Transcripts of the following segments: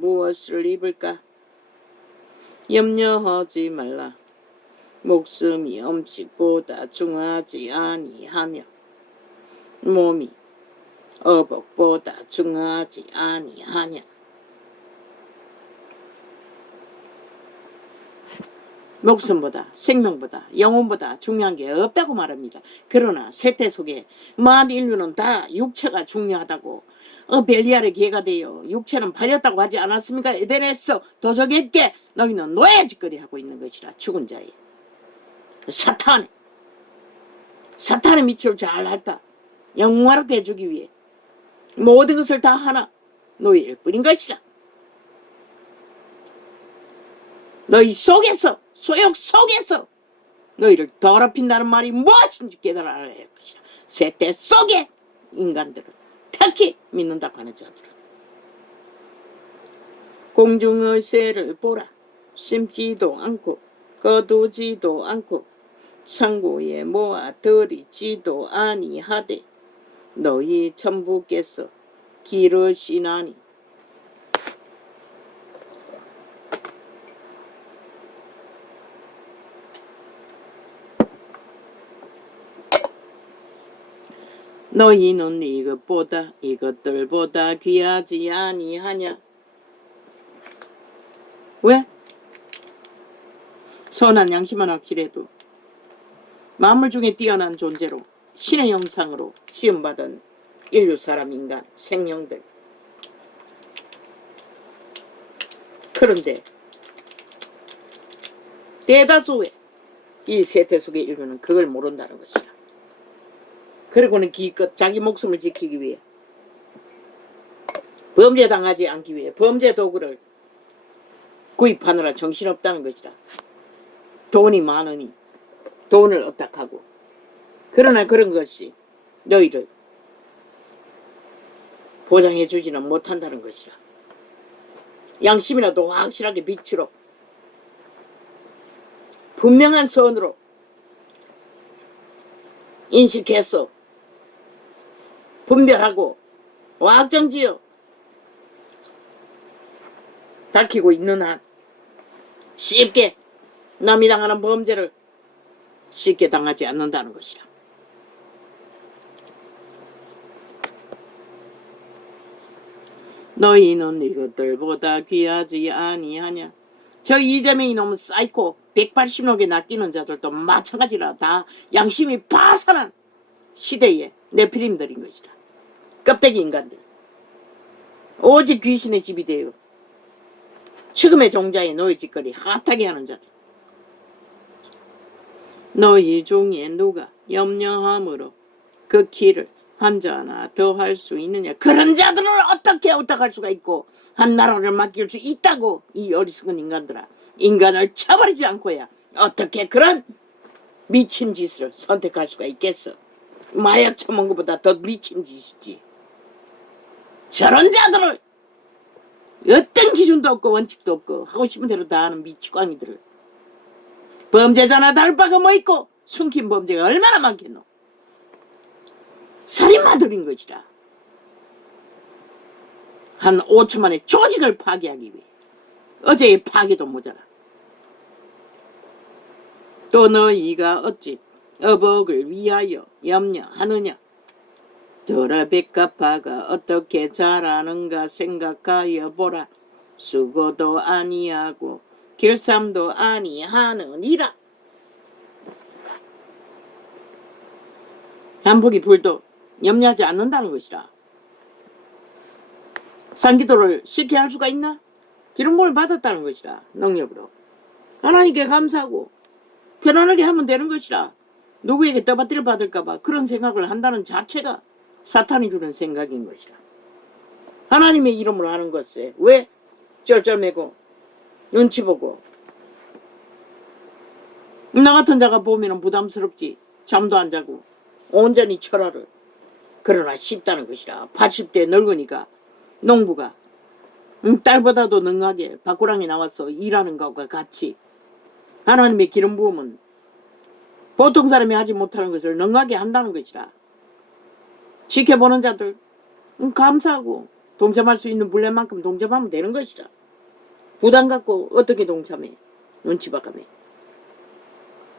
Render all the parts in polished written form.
무엇을 입을까? 염려하지 말라. 목숨이 음식보다 중하지 아니하며 몸이 어복보다 중하지 아니하냐. 목숨보다 생명보다 영혼보다 중요한 게 없다고 말합니다. 그러나 세태 속에 만 인류는 다 육체가 중요하다고 벨리알의 기회가 되어 육체는 팔렸다고 하지 않았습니까? 에덴에서 도적에게 너희는 노예 짓거리 하고 있는 것이라. 죽은 자의 사탄의 밑을 잘 핥다 영원하게 해주기 위해 모든 것을 다 하나 노예를 뿌린 것이라. 너희 속에서 소욕 속에서 너희를 더럽힌다는 말이 무엇인지 깨달아야 할 것이라. 세대 속에 인간들은 특히 믿는다고 하는 자들은 공중의 새를 보라. 심지도 않고 거두지도 않고 창고에 모아 들이지도 아니하되 너희 천부께서 기르시나니 너희는 이것들보다 귀하지 아니하냐? 왜? 선한 양심은 확실해도 만물 중에 뛰어난 존재로 신의 형상으로 지음받은 인류 사람 인간 생명들. 그런데 대다수의 이 세태 속의 인류는 그걸 모른다는 것이야. 그리고는 기껏 자기 목숨을 지키기 위해 범죄 당하지 않기 위해 범죄 도구를 구입하느라 정신없다는 것이라. 돈이 많으니 돈을 어떡하고. 그러나 그런 것이 너희를 보장해 주지는 못한다는 것이라. 양심이라도 확실하게 빛으로 분명한 선으로 인식해서 분별하고 확정지어 밝히고 있는 한 쉽게 남이 당하는 범죄를 쉽게 당하지 않는다는 것이라. 너희는 이것들보다 귀하지 아니하냐. 저 이재명이 너무 사이코 180억에 낚이는 자들도 마찬가지라. 다 양심이 파산한 시대의 네피림들인 것이라. 껍데기 인간들. 오직 귀신의 집이 되어 죽음의 종자의 노예짓거리 핫하게 하는 자들. 너희 중에 누가 염려함으로 그 길을 한자나 더 할 수 있느냐. 그런 자들을 어떻게 어떡할 수가 있고 한 나라를 맡길 수 있다고. 이 어리석은 인간들아. 인간을 쳐버리지 않고야 어떻게 그런 미친 짓을 선택할 수가 있겠어. 마약 처먹은 것보다 더 미친 짓이지. 저런 자들을 어떤 기준도 없고 원칙도 없고 하고 싶은 대로 다 하는 미치광이들을. 범죄자나 다를 바가 뭐 있고 숨긴 범죄가 얼마나 많겠노. 살인마들인 것이라. 한 5천만의 조직을 파괴하기 위해 어제의 파괴도 모자라. 또 너희가 어찌 어복을 위하여 염려하느냐. 더러 백합화가 어떻게 자라는가 생각하여 보라. 수고도 아니하고 길쌈도 아니하느니라. 한복이 불도 염려하지 않는다는 것이라. 산기도를 쉽게 할 수가 있나? 기름부음을 받았다는 것이라. 능력으로 하나님께 감사하고 편안하게 하면 되는 것이라. 누구에게 떠받들어 받을까봐 그런 생각을 한다는 자체가 사탄이 주는 생각인 것이라. 하나님의 이름으로 하는 것에 왜 쩔쩔매고 눈치 보고. 나 같은 자가 보면 부담스럽지. 잠도 안 자고 온전히 철화를. 그러나 쉽다는 것이라. 80대 늙으니까 농부가 딸보다도 능하게 밭고랑에 나와서 일하는 것과 같이 하나님의 기름 부음은 보통 사람이 하지 못하는 것을 능하게 한다는 것이라. 지켜보는 자들 감사하고 동참할 수 있는 분량만큼 동참하면 되는 것이라. 부담 갖고 어떻게 동참해? 눈치 봐가며.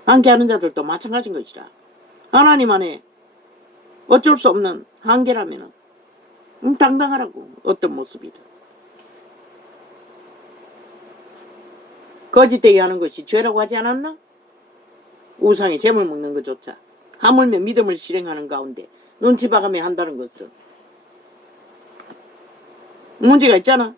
함께하는 자들도 마찬가지인 것이라. 하나님 안에 어쩔 수 없는 한계라면 당당하라고. 어떤 모습이든. 거짓되게 하는 것이 죄라고 하지 않았나? 우상에 재물 먹는 것조차 하물며 믿음을 실행하는 가운데 눈치 봐가며 한다는 것은 문제가 있잖아.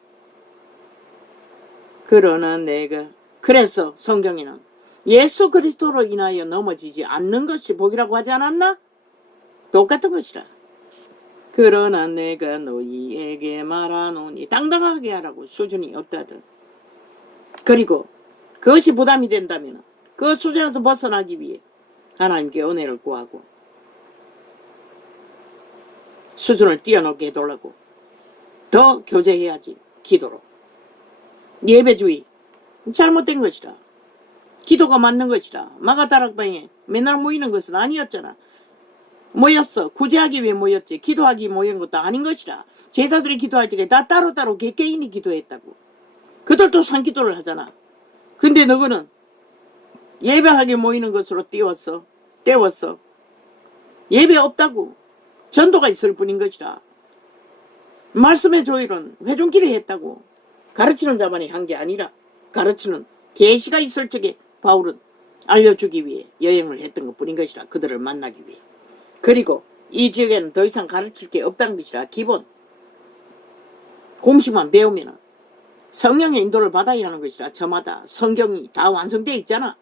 그러나 내가 그래서 성경에는 예수 그리스도로 인하여 넘어지지 않는 것이 복이라고 하지 않았나? 똑같은 것이라. 그러나 내가 너희에게 말하노니 당당하게 하라고. 수준이 어떠하든. 그리고 그것이 부담이 된다면 그 수준에서 벗어나기 위해 하나님께 은혜를 구하고 수준을 뛰어넘게 해달라고. 더 교제해야지. 기도로. 예배주의 잘못된 것이라. 기도가 맞는 것이라. 마가다락방에 맨날 모이는 것은 아니었잖아. 모였어. 구제하기 위해 모였지. 기도하기 위해 모인 것도 아닌 것이라. 제자들이 기도할 때 다 따로따로 개개인이 기도했다고. 그들도 산기도를 하잖아. 근데 너희는 예배하게 모이는 것으로 때웠어. 예배 없다고. 전도가 있을 뿐인 것이라. 말씀의 조율은 회중끼리 했다고. 가르치는 자만이 한 게 아니라 가르치는 계시가 있을 적에 바울은 알려주기 위해 여행을 했던 것 뿐인 것이라. 그들을 만나기 위해. 그리고 이 지역에는 더 이상 가르칠 게 없다는 것이라. 기본 공식만 배우면 성령의 인도를 받아야 하는 것이라. 저마다 성경이 다 완성되어 있잖아.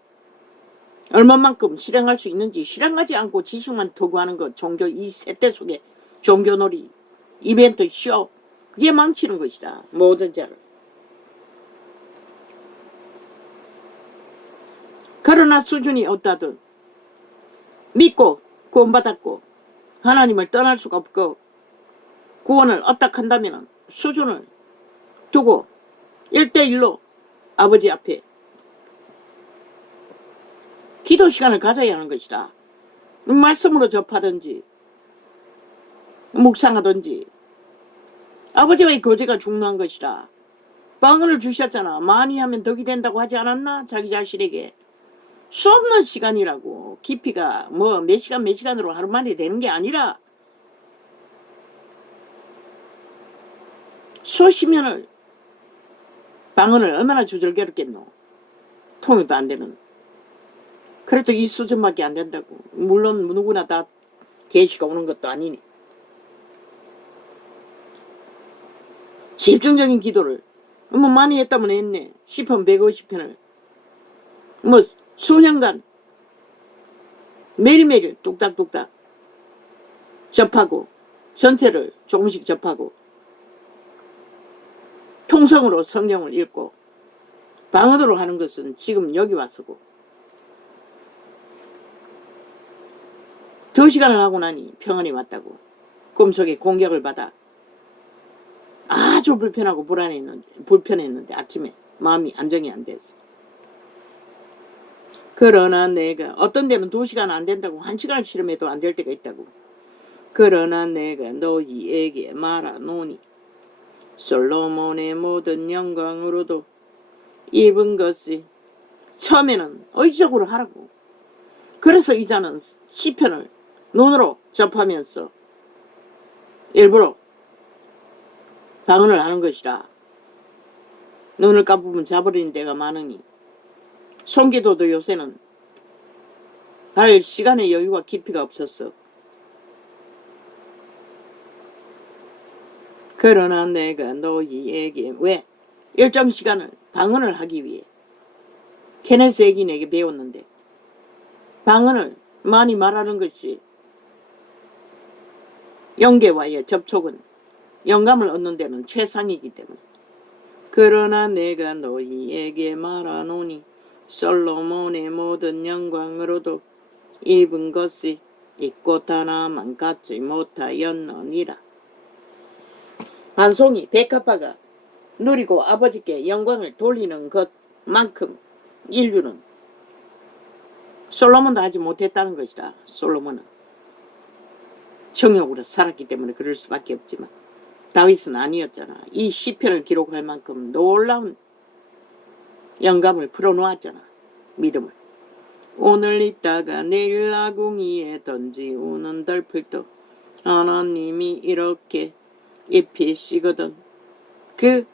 얼마만큼 실행할 수 있는지 실행하지 않고 지식만 토구하는 것. 종교 이 세대 속에 종교놀이, 이벤트, 쇼, 그게 망치는 것이다. 모든 자를. 그러나 수준이 어떠하든 믿고 구원받았고 하나님을 떠날 수가 없고 구원을 얻다한다면 수준을 두고 1대1로 아버지 앞에 기도 시간을 가져야 하는 것이다. 말씀으로 접하든지 묵상하든지 아버지와의 교제가 중요한 것이라. 빵을 주셨잖아. 많이 하면 덕이 된다고 하지 않았나? 자기 자신에게. 수없는 시간이라고. 깊이가 뭐 몇 시간으로 하루 만에 되는 게 아니라 수십 년을 방언을 얼마나 주절괴롭겠노. 통역도 안 되는. 그래도 이 수준밖에 안 된다고. 물론 누구나 다 계시가 오는 것도 아니니. 집중적인 기도를 뭐 많이 했다면 했네. 10편 150편을 뭐 수년간 매일매일 뚝딱뚝딱 접하고 전체를 조금씩 접하고 통성으로 성경을 읽고 방언으로 하는 것은 지금 여기 와서고 2시간을 하고 나니 평안이 왔다고. 꿈속에 공격을 받아 아주 불편하고 불편했는데 아침에 마음이 안정이 안 됐어. 그러나 내가 어떤 데는 2시간 안 된다고 1시간을 실험해도 안 될 때가 있다고. 그러나 내가 너희에게 말하노니 솔로몬의 모든 영광으로도 입은 것이 처음에는 의지적으로 하라고. 그래서 이자는 시편을 눈으로 접하면서 일부러 방언을 하는 것이라. 눈을 감으면 자버리는 데가 많으니 송기도도 요새는 할 시간의 여유와 깊이가 없었어. 그러나 내가 너희에게 왜 일정 시간을 방언을 하기 위해 케네스 애긴에게 배웠는데 방언을 많이 말하는 것이 영계와의 접촉은 영감을 얻는 데는 최상이기 때문에. 그러나 내가 너희에게 말하노니 솔로몬의 모든 영광으로도 입은 것이 이 꽃 하나만 갖지 못하였느니라. 한 송이 백합화가 누리고 아버지께 영광을 돌리는 것만큼 인류는 솔로몬도 하지 못했다는 것이다. 솔로몬은 정욕으로 살았기 때문에 그럴 수밖에 없지만 다윗은 아니었잖아. 이 시편을 기록할 만큼 놀라운 영감을 풀어놓았잖아. 믿음을. 오늘 있다가 내일 아궁이에 던지우는 덜풀도 하나님이 이렇게 입히시거든. 그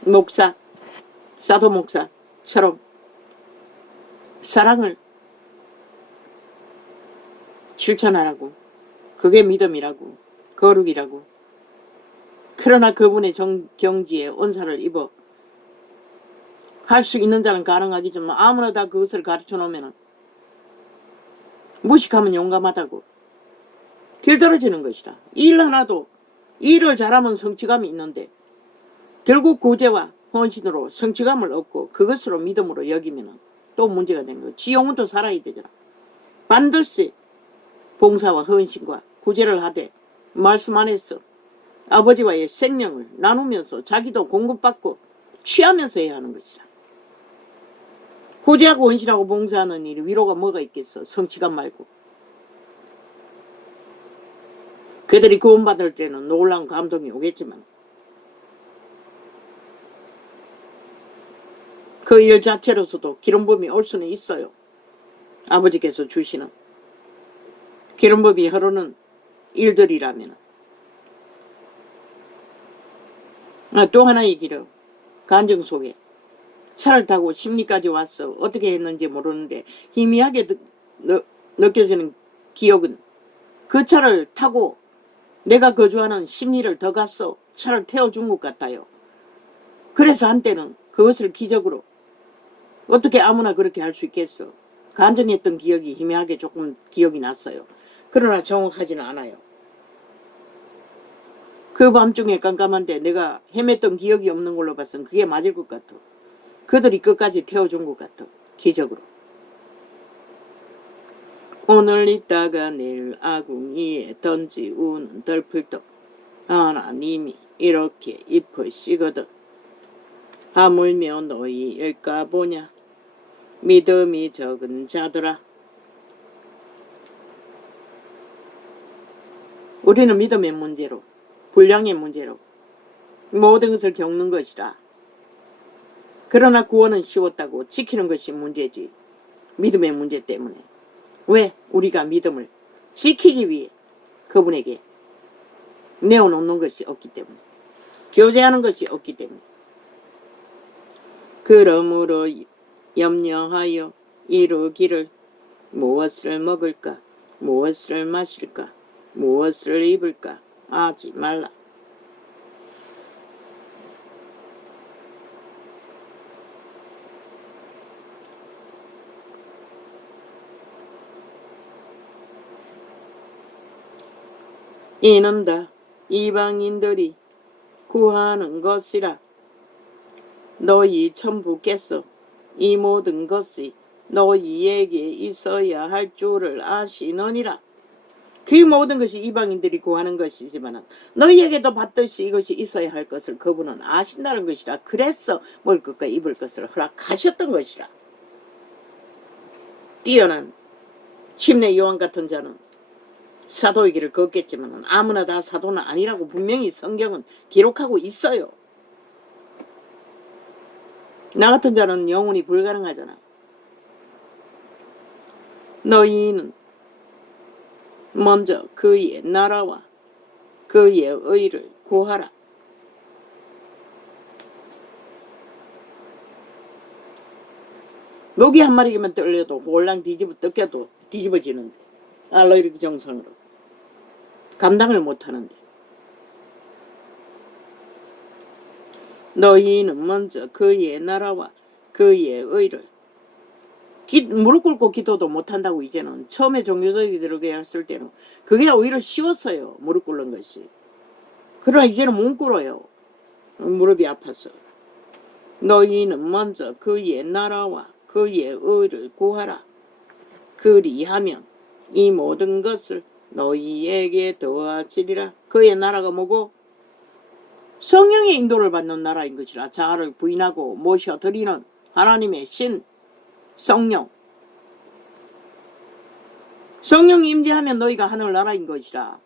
목사, 사도 목사처럼 사랑을 실천하라고. 그게 믿음이라고. 거룩이라고. 그러나 그분의 경지에 언사를 입어 할 수 있는 자는 가능하겠지만 아무나 다 그것을 가르쳐 놓으면 무식하면 용감하다고 길들어지는 것이라. 일 하나도 일을 잘하면 성취감이 있는데 결국 고재와 헌신으로 성취감을 얻고 그것으로 믿음으로 여기면 또 문제가 되는 거예요. 지 영혼도 살아야 되잖아. 반드시 봉사와 헌신과 구제를 하되 말씀 안에서 아버지와의 생명을 나누면서 자기도 공급받고 취하면서 해야 하는 것이라. 구제하고 헌신하고 봉사하는 일이 위로가 뭐가 있겠어. 성취감 말고. 그들이 구원받을 때는 놀라운 감동이 오겠지만 그 일 자체로서도 기름부음이 올 수는 있어요. 아버지께서 주시는 기름부음이 흐르는 일들이라면. 또 하나의 길은 간증 속에 차를 타고 심리까지 왔어. 어떻게 했는지 모르는데 희미하게 느껴지는 기억은 그 차를 타고 내가 거주하는 심리를 더 갔어. 차를 태워준 것 같아요. 그래서 한때는 그것을 기적으로 어떻게 아무나 그렇게 할 수 있겠어. 간증했던 기억이 희미하게 조금 기억이 났어요. 그러나 정확하지는 않아요. 그 밤중에 깜깜한데 내가 헤맸던 기억이 없는 걸로 봐서는 그게 맞을 것 같아. 그들이 끝까지 태워준 것 같아. 기적으로. 오늘 있다가 내일 아궁이에 던지우는 덜풀도 하나님이 이렇게 입으시거든. 하물며 너희일까 보냐. 믿음이 적은 자들아. 우리는 믿음의 문제로, 분량의 문제로 모든 것을 겪는 것이라. 그러나 구원은 쉬웠다고 지키는 것이 문제지. 믿음의 문제 때문에. 왜? 우리가 믿음을 지키기 위해 그분에게 내어놓는 것이 없기 때문에. 교제하는 것이 없기 때문에. 그러므로 염려하여 이루기를 무엇을 먹을까, 무엇을 마실까, 무엇을 입을까 하지 말라. 이는 다 이방인들이 구하는 것이라. 너희 천부께서 이 모든 것이 너희에게 있어야 할 줄을 아시느니라. 그 모든 것이 이방인들이 구하는 것이지만 너희에게도 받듯이 이것이 있어야 할 것을 그분은 아신다는 것이라. 그래서 먹을 것과 입을 것을 허락하셨던 것이라. 뛰어난 침례 요한 같은 자는 사도의 길을 걷겠지만 아무나 다 사도는 아니라고 분명히 성경은 기록하고 있어요. 나 같은 자는 영혼이 불가능하잖아. 너희는 먼저 그의 나라와 그의 의를 구하라. 모기 한 마리만 떨려도 홀랑 뜯겨도 뒤집어지는데 알레르기 증상으로 감당을 못하는데. 너희는 먼저 그의 나라와 그의 의를. 무릎 꿇고 기도도 못한다고 이제는. 처음에 종교적이 들어갔을 때는 그게 오히려 쉬웠어요. 무릎 꿇는 것이. 그러나 이제는 못 꿇어요. 무릎이 아파서. 너희는 먼저 그의 나라와 그의 의를 구하라. 그리하면 이 모든 것을 너희에게 더하시리라. 그의 나라가 뭐고? 성령의 인도를 받는 나라인 것이라. 자아를 부인하고 모셔드리는 하나님의 신 성령. 성령이 임재하면 너희가 하늘 나라인 것이라.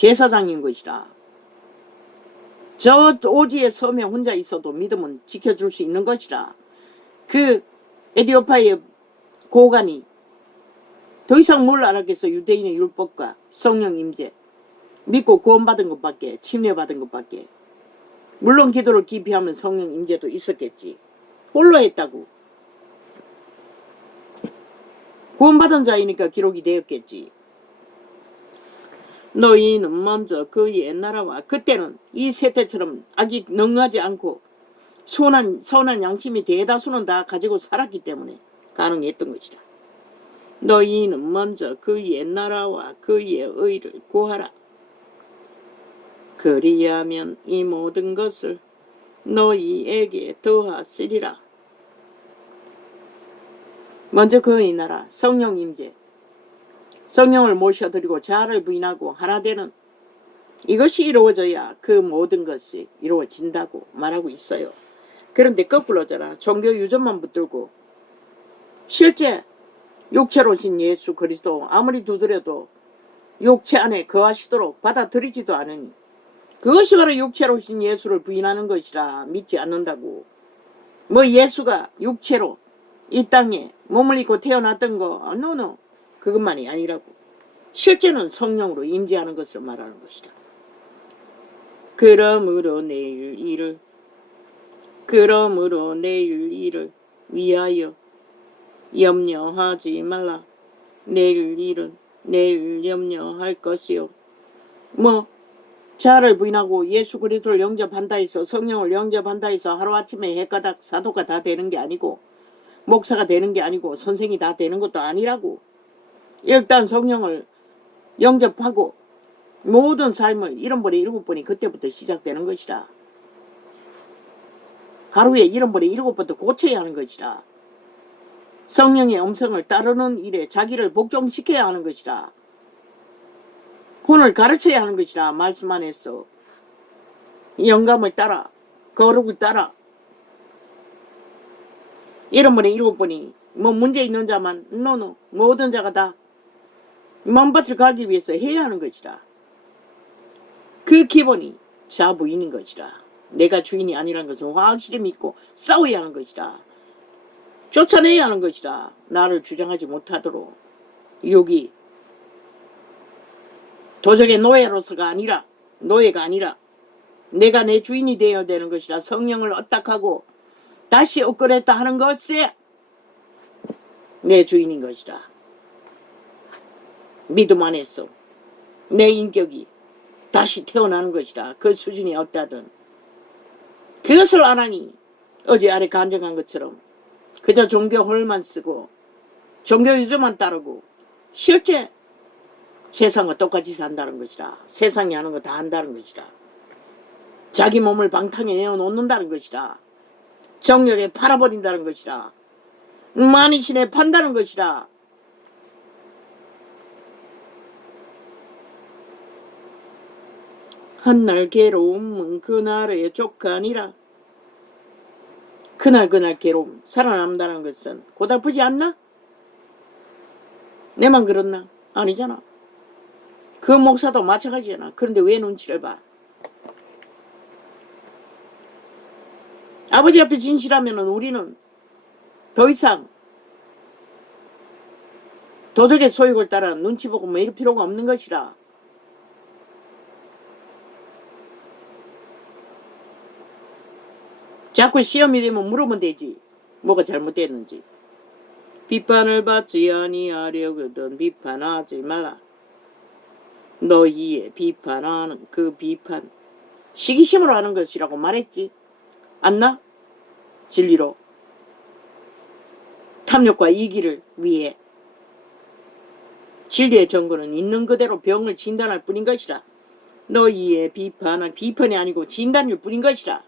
제사장인 것이라. 저 오지에 섬에 혼자 있어도 믿음은 지켜줄 수 있는 것이라. 그 에디오파의 고관이 더 이상 뭘 알았겠어. 유대인의 율법과 성령 임재 믿고 구원받은 것밖에, 침례받은 것밖에. 물론 기도를 깊이 하면 성령 임재도 있었겠지. 홀로 했다고. 구원받은 자이니까 기록이 되었겠지. 너희는 먼저 그 옛나라와, 그때는 이 세대처럼 아직 능하지 않고 선한 양심이 대다수는 다 가지고 살았기 때문에 가능했던 것이다. 너희는 먼저 그 옛나라와 그의 의를 구하라. 그리하면 이 모든 것을 너희에게 더하시리라. 먼저 그의 나라, 성령 임재, 성령을 모셔드리고 자아를 부인하고 하나 되는 이것이 이루어져야 그 모든 것이 이루어진다고 말하고 있어요. 그런데 거꾸로잖아. 종교 유전만 붙들고 실제 육체로 오신 예수 그리스도 아무리 두드려도 육체 안에 거하시도록 받아들이지도 않으니 그것이 바로 육체로 오신 예수를 부인하는 것이라 믿지 않는다고. 뭐 예수가 육체로 이 땅에 몸을 입고 태어났던 거 노노 그것만이 아니라고. 실제는 성령으로 임재하는 것을 말하는 것이다. 그러므로 내일 일을 위하여 염려하지 말라. 내일 일은 내일 염려할 것이요. 뭐 자아를 부인하고 예수 그리스도를 영접한다 해서, 성령을 영접한다 해서 하루아침에 해가닥 사도가 다 되는 게 아니고, 목사가 되는 게 아니고, 선생이 다 되는 것도 아니라고. 일단 성령을 영접하고 모든 삶을 7번에 7번이 그때부터 시작되는 것이라. 하루에 7번에 7번도 고쳐야 하는 것이라. 성령의 음성을 따르는 일에 자기를 복종시켜야 하는 것이라. 혼을 가르쳐야 하는 것이라. 말씀 안에서 영감을 따라, 거룩을 따라 7번에 7번이 뭐 문제 있는 자만 노노 모든 자가 다 먼밭을 가기 위해서 해야 하는 것이라. 그 기본이 자부인인 것이라. 내가 주인이 아니라는 것을 확실히 믿고 싸워야 하는 것이라. 쫓아내야 하는 것이라. 나를 주장하지 못하도록. 여기 도적의 노예로서가 아니라, 노예가 아니라 내가 내 주인이 되어야 되는 것이라. 성령을 어딱하고 다시 업그레이드 하는 것이 내 주인인 것이라. 믿음 안에서 내 인격이 다시 태어나는 것이라. 그 수준이 어떠하든 그것을 알아니 어제 아래 간증한 것처럼 그저 종교 홀만 쓰고 종교 유저만 따르고 실제 세상과 똑같이 산다는 것이라. 세상이 하는 거 다 한다는 것이라. 자기 몸을 방탕에 내어놓는다는 것이라. 정력에 팔아버린다는 것이라. 만이신에 판다는 것이라. 한날 괴로움은 그날의 족하니라. 그날 괴로움, 살아남는다는 것은 고달프지 않나? 내만 그렇나? 아니잖아. 그 목사도 마찬가지잖아. 그런데 왜 눈치를 봐? 아버지 앞에 진실하면 우리는 더 이상 도덕의 소욕을 따라 눈치 보고 뭐 이럴 필요가 없는 것이라. 자꾸 시험이 되면 물으면 되지. 뭐가 잘못됐는지. 비판을 받지 아니하려거든 비판하지 말라. 너희의 비판하는 그 비판 시기심으로 하는 것이라고 말했지. 않나? 진리로. 탐욕과 이기를 위해. 진리의 증거는 있는 그대로 병을 진단할 뿐인 것이라. 너희의 비판은 비판이 아니고 진단일 뿐인 것이라.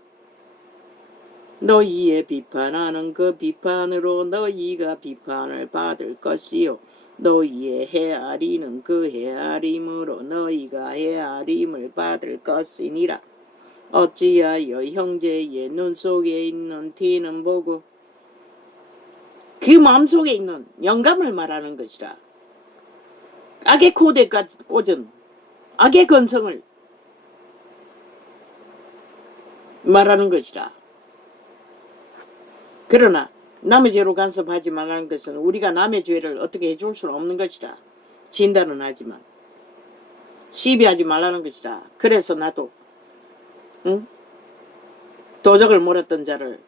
너희의 비판하는 그 비판으로 너희가 비판을 받을 것이요. 너희의 헤아리는 그 헤아림으로 너희가 헤아림을 받을 것이니라. 어찌하여 형제의 눈 속에 있는 티는 보고 그 마음속에 있는 영감을 말하는 것이라. 악의 코대까지 꽂은 악의 건성을 말하는 것이라. 그러나 남의 죄로 간섭하지 말라는 것은 우리가 남의 죄를 어떻게 해줄 수는 없는 것이라. 진단은 하지만 시비하지 말라는 것이라. 그래서 나도 도적을 몰았던 자를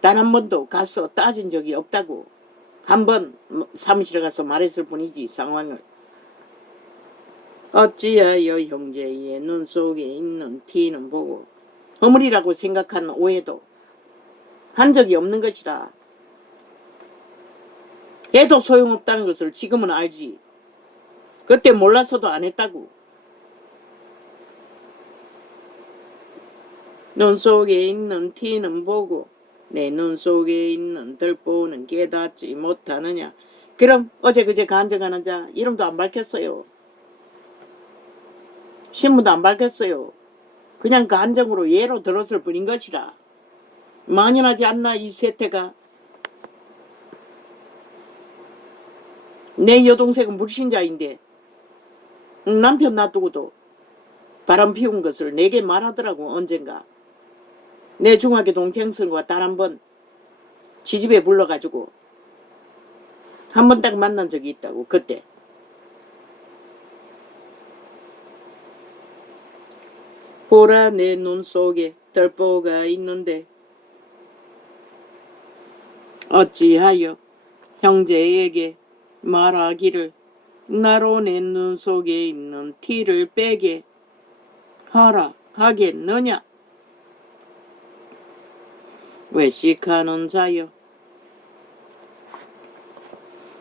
단 한 번도 가서 따진 적이 없다고 한 번 사무실에 가서 말했을 뿐이지. 상황을 어찌하여 형제의 눈 속에 있는 티는 보고 허물이라고 생각한 오해도 한 적이 없는 것이라. 해도 소용없다는 것을 지금은 알지. 그때 몰라서도 안 했다고. 눈 속에 있는 티는 보고 내 눈 속에 있는 들보는 깨닫지 못하느냐. 그럼 어제 그제 간증하는 자 이름도 안 밝혔어요. 신문도 안 밝혔어요. 그냥 간증으로 예로 들었을 뿐인 것이라. 만연하지 않나 이 세태가. 내 여동생은 불신자인데 남편 놔두고도 바람 피운 것을 내게 말하더라고. 언젠가 내 중학교 동생선과 딸 한 번 지집에 불러가지고 한 번 딱 만난 적이 있다고. 그때 보라 내 눈 속에 들보가 있는데 어찌하여 형제에게 말하기를 나로 내 눈 속에 있는 티를 빼게 하라 하겠느냐. 외식하는 자여,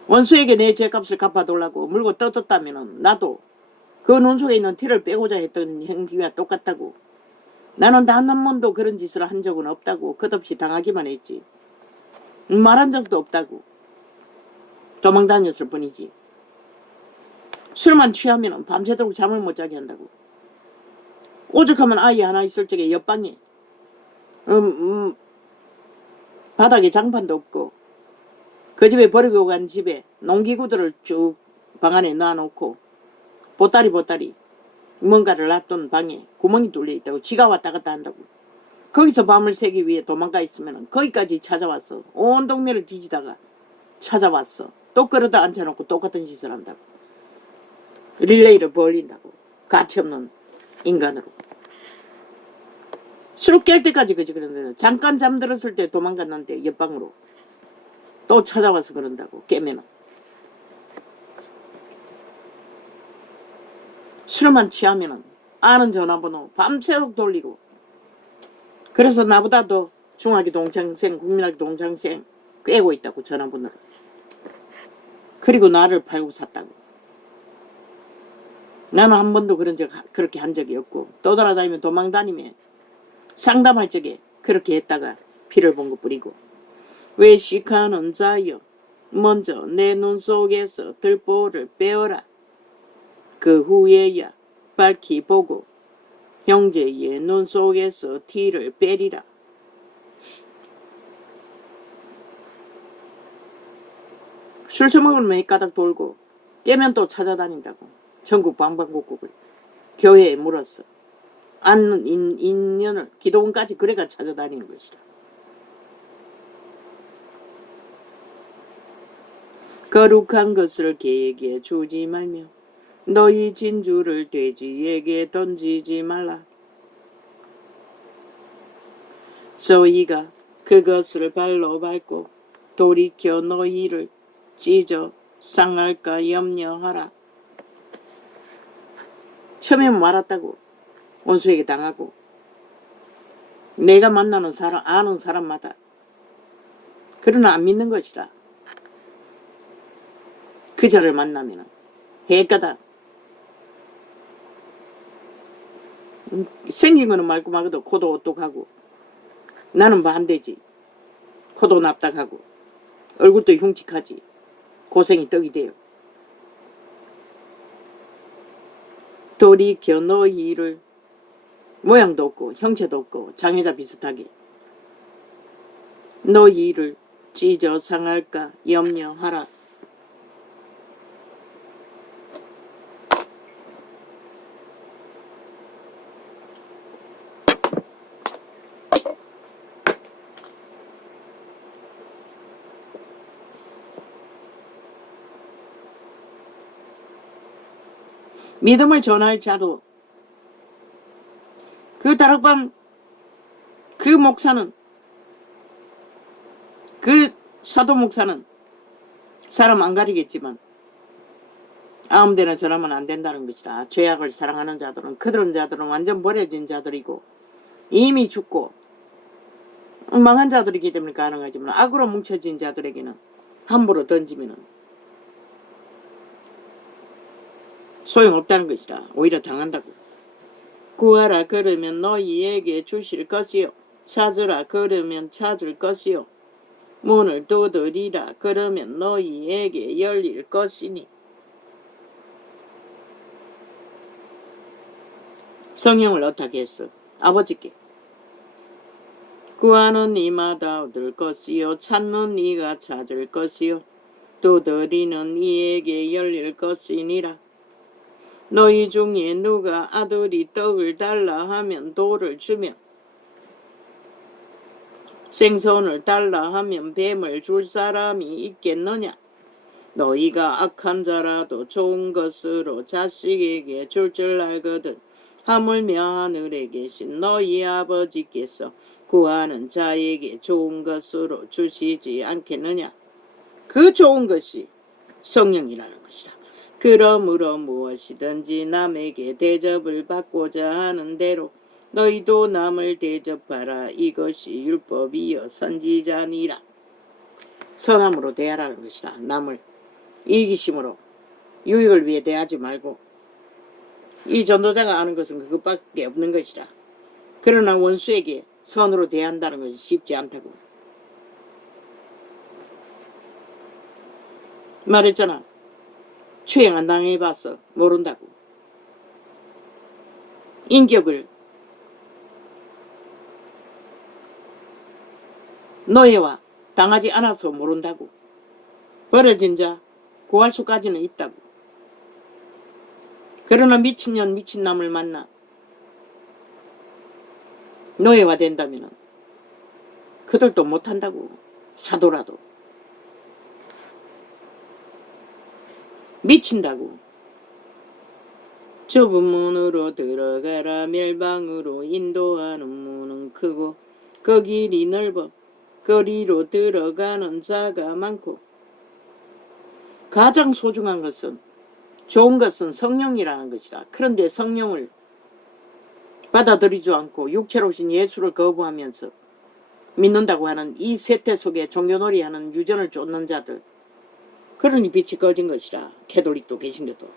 원수에게 내 죄값을 갚아달라고 물고 뜯었다면 나도 그 눈 속에 있는 티를 빼고자 했던 행위와 똑같다고. 나는 단 한 번도 그런 짓을 한 적은 없다고. 끝없이 당하기만 했지. 말한 적도 없다고. 도망 다녔을 뿐이지. 술만 취하면 밤새도록 잠을 못 자게 한다고. 오죽하면 아이 하나 있을 적에 옆방에 바닥에 장판도 없고 그 집에 버리고 간 집에 농기구들을 쭉 방 안에 놔놓고 보따리 뭔가를 놔둔 방에 구멍이 뚫려 있다고. 지가 왔다 갔다 한다고. 거기서 밤을 새기 위해 도망가 있으면 거기까지 찾아왔어. 온 동네를 뒤지다가 찾아왔어. 또 끌어다 앉혀놓고 똑같은 짓을 한다고. 릴레이를 벌린다고. 가치없는 인간으로. 술 깰 때까지 그지 그러는데 잠깐 잠들었을 때 도망갔는데 옆방으로 또 찾아와서 그런다고. 깨면은 술만 취하면은 아는 전화번호 밤새도록 돌리고. 그래서 나보다 더 중학교 동창생 국민학교 동창생 꿰고 있다고. 전화번호를. 그리고 나를 팔고 샀다고. 나는 한 번도 그렇게 한 적이 없고 떠돌아다니며 도망다니며 상담할 적에 그렇게 했다가 피를 본 것뿐이고. 외식하는 자여, 먼저 내 눈 속에서 들보를 빼어라. 그 후에야 밝히 보고 형제의 눈 속에서 티를 빼리라. 술 처먹으면 매가닥 돌고 깨면 또 찾아다닌다고. 전국 방방곡곡을 교회에 물었어. 아는 인연을 기도원까지 그래가 찾아다니는 것이라. 거룩한 것을 개에게 주지 말며 너희 진주를 돼지에게 던지지 말라. 저희가 그것을 발로 밟고 돌이켜 너희를 찢어 상할까 염려하라. 처음에 말았다고. 원수에게 당하고 내가 만나는 사람 아는 사람마다. 그러나 안 믿는 것이라. 그자를 만나면 해가다 생긴 거는 말끔하거든. 코도 오똑하고. 나는 반대지. 코도 납작하고 얼굴도 흉측하지. 고생이 떡이 돼요. 돌이켜 너희를 모양도 없고 형체도 없고 장애자 비슷하게 너희를 찢어 상할까 염려하라. 믿음을 전할 자도 그 다락방 그 목사는 그 사도 목사는 사람 안 가리겠지만 아무 데나 전하면 안 된다는 것이라. 죄악을 사랑하는 자들은 그런 자들은 완전 버려진 자들이고 이미 죽고 망한 자들이기 때문에 가능하지만 악으로 뭉쳐진 자들에게는 함부로 던지면 소용없다는 것이라. 오히려 당한다고. 구하라 그러면 너희에게 주실 것이요 찾으라 그러면 찾을 것이요 문을 두드리라 그러면 너희에게 열릴 것이니. 성령을 어떻게 했어? 아버지께. 구하는 이마다 얻을 것이요 찾는 이가 찾을 것이요 두드리는 이에게 열릴 것이니라. 너희 중에 누가 아들이 떡을 달라 하면 돌을 주며 생선을 달라 하면 뱀을 줄 사람이 있겠느냐? 너희가 악한 자라도 좋은 것으로 자식에게 줄 줄 알거든. 하물며 하늘에 계신 너희 아버지께서 구하는 자에게 좋은 것으로 주시지 않겠느냐? 그 좋은 것이 성령이라는 것이라. 그러므로 무엇이든지 남에게 대접을 받고자 하는 대로 너희도 남을 대접하라. 이것이 율법이요 선지자니라. 선함으로 대하라는 것이라. 남을 이기심으로 유익을 위해 대하지 말고. 이 전도자가 아는 것은 그것밖에 없는 것이라. 그러나 원수에게 선으로 대한다는 것이 쉽지 않다고. 말했잖아. 추행 안 당해봤어. 모른다고. 인격을 노예와 당하지 않아서 모른다고. 버려진 자 구할 수까지는 있다고. 그러나 미친년 미친남을 만나 노예화 된다면 그들도 못한다고. 사도라도 미친다고. 좁은 문으로 들어가라. 멸방으로 인도하는 문은 크고 그 길이 넓어 거리로 들어가는 자가 많고. 가장 소중한 것은 좋은 것은 성령이라는 것이라. 그런데 성령을 받아들이지 않고 육체로 오신 예수를 거부하면서 믿는다고 하는 이 세태 속에 종교놀이하는 유전을 쫓는 자들, 그러니 빛이 꺼진 것이라. 캐톨릭도 개신교도.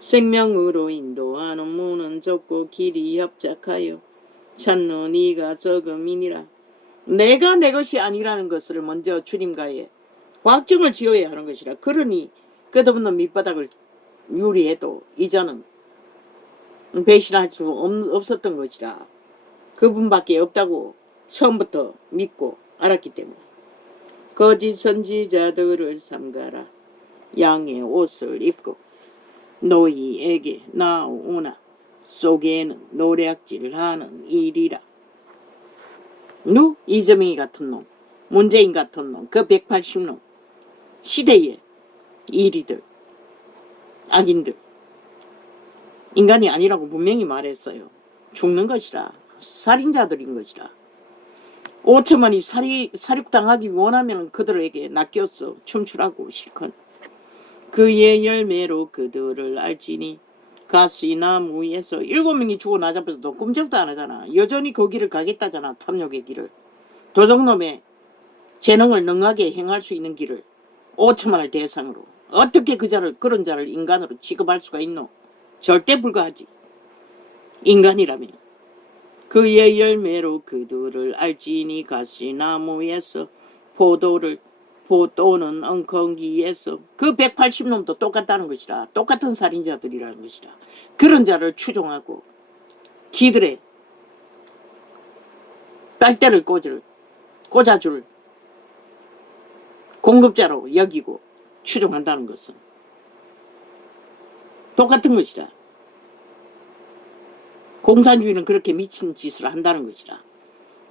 생명으로 인도하는 문은 좁고 길이 협착하여 찾는 이가 적음이니라. 내가 내 것이 아니라는 것을 먼저 주님과의 확증을 지어야 하는 것이라. 그러니 끝없는 밑바닥을 유리해도 이전은 배신할 수 없었던 것이라. 그분밖에 없다고 처음부터 믿고 알았기 때문에. 거짓 선지자들을 삼가라. 양의 옷을 입고 너희에게 나오나 속에는 노략질하는 일이라. 이재명이 같은 놈, 문재인 같은 놈, 그 180놈, 시대의 이리들, 악인들, 인간이 아니라고 분명히 말했어요. 죽는 것이라. 살인자들인 것이라. 5천만이 살육당하기 원하면 그들에게 낚였어. 춤추라고 실컷. 그의 열매로 그들을 알지니. 가시나무에서 7명이 죽어 나잡혀서도 꼼짝도 안 하잖아. 여전히 그 길을 가겠다잖아. 탐욕의 길을. 도적놈의 재능을 능하게 행할 수 있는 길을 5천만을 대상으로. 어떻게 그런 자를 인간으로 취급할 수가 있노? 절대 불가하지. 인간이라면. 그의 열매로 그들을 알지니. 가시나무에서 포도는 엉겅기에서. 그 180놈도 똑같다는 것이라. 똑같은 살인자들이라는 것이라. 그런 자를 추종하고 지들의 빨대를 꽂아줄 공급자로 여기고 추종한다는 것은 똑같은 것이라. 공산주의는 그렇게 미친 짓을 한다는 것이라.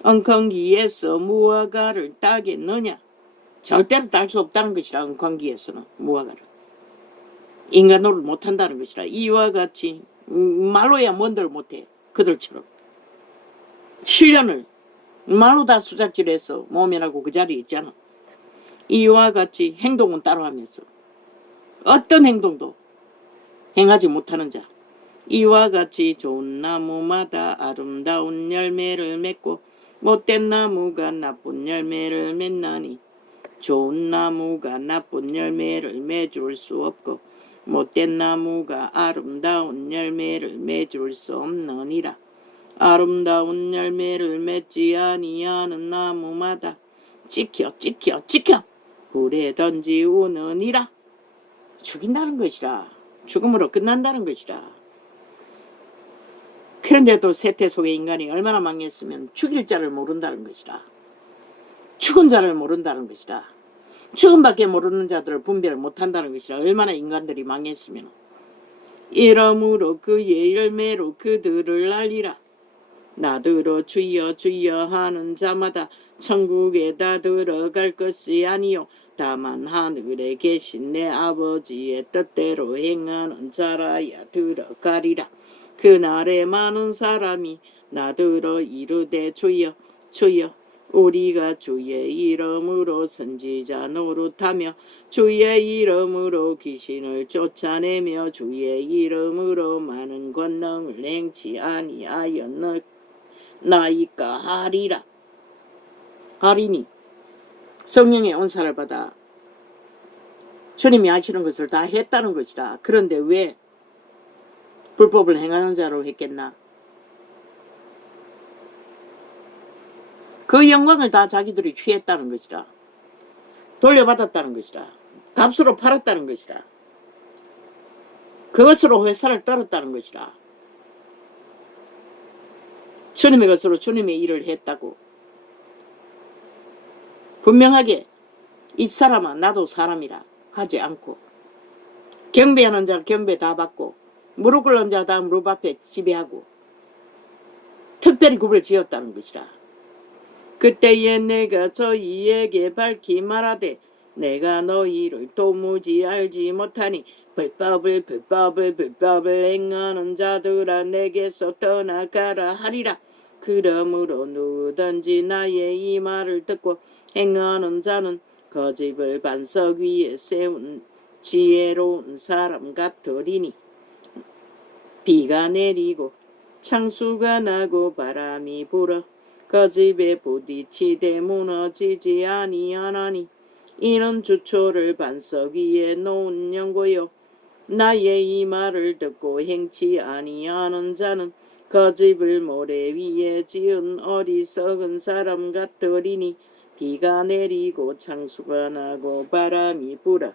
엉겅기에서 무화과를 따겠느냐? 절대로 딸 수 없다는 것이라. 엉겅기에서는 무화과를. 인간 노릇 못한다는 것이라. 이와 같이 말로야 뭔들 못해. 그들처럼 7년을 말로 다 수작질해서 모면하고 그 자리에 있잖아. 이와 같이 행동은 따로 하면서 어떤 행동도 행하지 못하는 자. 이와 같이 좋은 나무마다 아름다운 열매를 맺고 못된 나무가 나쁜 열매를 맺나니 좋은 나무가 나쁜 열매를 맺을 수 없고 못된 나무가 아름다운 열매를 맺을 수 없느니라. 아름다운 열매를 맺지 아니하는 나무마다 지켜 불에 던지우느니라. 죽인다는 것이라. 죽음으로 끝난다는 것이라. 그런데도 세태 속의 인간이 얼마나 망했으면 죽일 자를 모른다는 것이라. 죽은 자를 모른다는 것이라. 죽음밖에 모르는 자들을 분별을 못한다는 것이라. 얼마나 인간들이 망했으면. 이러므로 그의 열매로 그들을 알리라. 나더러 주여 주여 하는 자마다 천국에 다 들어갈 것이 아니요 다만 하늘에 계신 내 아버지의 뜻대로 행하는 자라야 들어가리라. 그날에 많은 사람이 나더러 이르되 주여 주여 우리가 주의 이름으로 선지자 노릇하며 주의 이름으로 귀신을 쫓아내며 주의 이름으로 많은 권능을 행치 아니하였나이까 하리라. 하리니 성령의 은사를 받아 주님이 하시는 것을 다 했다는 것이라. 그런데 왜 불법을 행하는 자로 했겠나? 그 영광을 다 자기들이 취했다는 것이라. 돌려받았다는 것이라. 값으로 팔았다는 것이라. 그것으로 회사를 떨었다는 것이라. 주님의 것으로 주님의 일을 했다고. 분명하게 이 사람아 나도 사람이라 하지 않고 경배하는 자 경배 다 받고 무릎 꿇는 자 다 무릎 앞에 지배하고 특별히 굽을 지었다는 것이라. 그때에 내가 저희에게 밝히 말하되 내가 너희를 도무지 알지 못하니 불법을 행하는 자들아 내게서 떠나가라 하리라. 그러므로 누구든지 나의 이 말을 듣고 행하는 자는 거집을 반석 위에 세운 지혜로운 사람 같으리니 비가 내리고 창수가 나고 바람이 불어 그 집에 부딪히되 무너지지 아니하나니 이는 주초를 반석 위에 놓은 연고요 나의 이 말을 듣고 행치 아니하는 자는 그 집을 모래 위에 지은 어리석은 사람 같으리니 비가 내리고 창수가 나고 바람이 불어